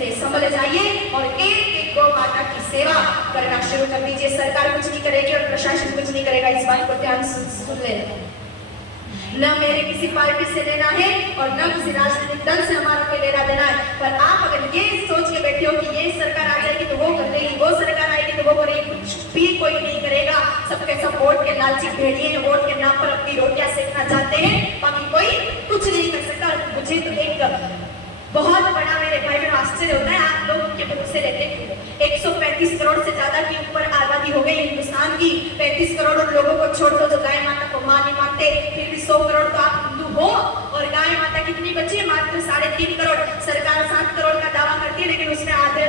से संभल जाइए और एक एक गौ माता की सेवा करना शुरू कर दीजिए। सरकार कुछ नहीं करेगी और प्रशासन कुछ नहीं करेगा, इस बात को ध्यान सुन लेना। न मेरे किसी पार्टी से लेना है और न किसी राजनीतिक दल से हमारा कोई लेना देना है। पर आप अगर ये सोच के बैठे हो कि ये सरकार आ जाएगी तो वो कर देगी, वो सरकार आएगी तो वो करेगी, कुछ भी कोई नहीं करेगा। सबके सब वोट के लालची भेड़िए हैं, वोट के नाम पर अपनी रोटियां सेकना चाहते हैं, बाकी कोई कुछ नहीं कर सकता। मुझे तो एक बहुत बड़ा मेरे भाई में आश्चर्य होता है, आप लोग के भरोसे रहते हैं। 135 करोड़ से ज्यादा की ऊपर आबादी हो गई हिंदुस्तान की। 35 करोड़ लोगों को छोड़ दो जो गाय माता को मां नहीं मानते, फिर भी 100 करोड़ तो आप हिंदू हो। और गाय माता कितनी बची है? मात्र 3.5 करोड़। सरकार 7 करोड़ का दावा करती है, लेकिन उसमें आधे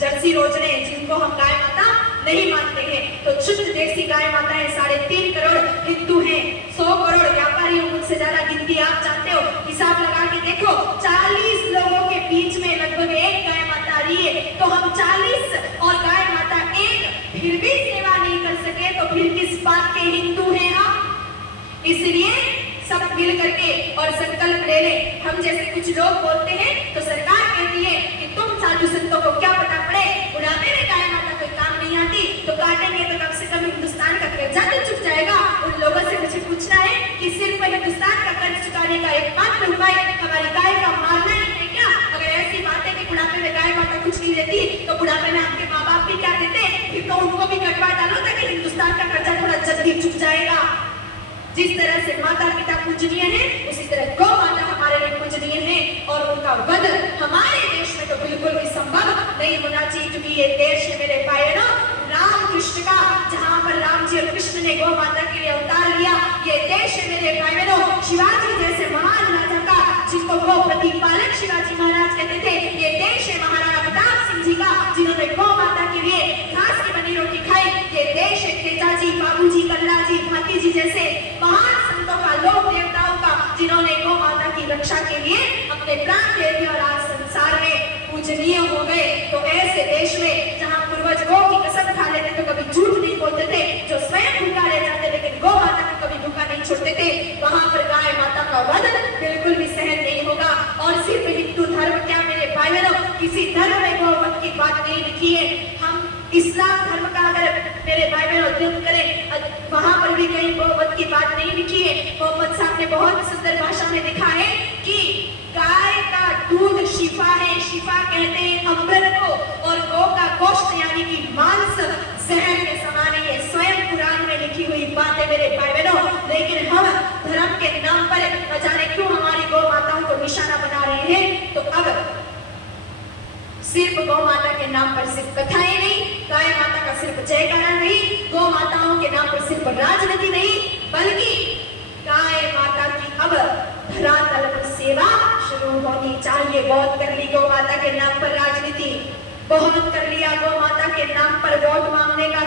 जर्सी रोजने जिनको हम गाय माता नहीं मानते हैं। तो शुद्ध देसी गाय माता है 3.5 करोड़, हिंदू हैं 100 करोड़, व्यापारी उनसे ज्यादा गिनती आप जानते हो। हिसाब लगा के देखो, 40 लोगों के बीच में लगभग एक गाय माता आ रही है। तो हम 40 और गाय माता एक, फिर भी सेवा नहीं कर सके तो फिर किस बात के हिंदू हैं हम? इसलिए सब मिल करके और संकल्प ले ले। हम जैसे कुछ लोग बोलते हैं तो सरकार कहती है कि तुम साधु संतों को क्या पता पड़े, बुढ़ापे में गाय माता कोई काम नहीं आती तो काटेंगे तो कम से कम हिंदुस्तान का कर्जा तो चुक जाएगा। उन लोगों से मुझे पूछना है कि सिर्फ हिंदुस्तान का कर्ज चुकाने का एकमात्र उपाय हमारी गाय का मारना ही है क्या? अगर ऐसी बात है कि बुढ़ापे में गाय माता कुछ नहीं देती तो बुढ़ापे में आपके माँ बाप भी क्या देते? फिर तो उनको भी कटवा डालो ताकि हिंदुस्तान का कर्जा थोड़ा जल्दी चुक जाएगा। जिस तरह से माता पिता पूजनीय है, उसी तरह गौ माता हमारे लिए पूजनीय है और उनका वध हमारे देश में तो बिल्कुल भी संभव नहीं होना चाहिए, क्योंकि ये देश है मेरे भाइयों राम कृष्ण का, जहाँ पर राम जी और कृष्ण ने गौ माता के लिए अवतार लिया। ये देश है मेरे भाइयों शिवाजी जैसे महान राजा का, जिनको गौ प्रतिपालक शिवाजी महाराज कहते थे। ये देश है महाराणा प्रताप सिंह जी का, जिन्होंने गौ माता के लिए घास की बनी रोटी खाई। ये देश है तेजाजी, बाबूजी, कल्लाजी, भाती जी जैसे महान संतों का, लोक देवताओं का, जिन्होंने गौ माता की रक्षा के लिए अपने प्राण दे दिए और आज संसार में पूजनीय हो गए। तो ऐसे देश में जहाँ पूर्वज गौ की कसम खा लेते तो कभी झूठ नहीं बोलते थे, जो स्वयं भूखा रह जाते लेकिन गौ माता को कभी भूखा नहीं छोड़ते थे, वहां पर गाय माता का वध बिल्कुल भी सहन नहीं होगा। और सिर्फ हिंदू धर्म क्या मेरे भाइयों, किसी धर्म में गौ वध की बात नहीं लिखी है। हम इस्लाम धर्म का अगर मेरे भाई बहन अध्ययन करें, वहां पर भी कहीं गौवध की बात नहीं लिखी है। मोहम्मद साहब ने बहुत सुंदर भाषा में लिखा है कि गाय का दूध शिफा है, शिफा कहते हैं अमृत को, और गौ का गोश्त यानी कि मांस जहर के समान है। ये स्वयं कुरान में लिखी हुई बात है मेरे भाई बहनों। लेकिन हम धर्म के नाम पर न जाने क्यों हमारी गौ माताओं को निशाना बना रहे हैं। तो अब सिर्फ गौ माता के नाम पर सिर्फ कथाएं नहीं, गाय माता का सिर्फ जयकारा नहीं, गौ माताओं के नाम पर सिर्फ राजनीति नहीं, बल्कि गाय माता की अब धरातल पर सेवा शुरू होनी चाहिए। बहुत कर ली गौ माता के नाम पर राजनीति, बहुत कर लिया गौ माता के नाम पर वोट मांगने का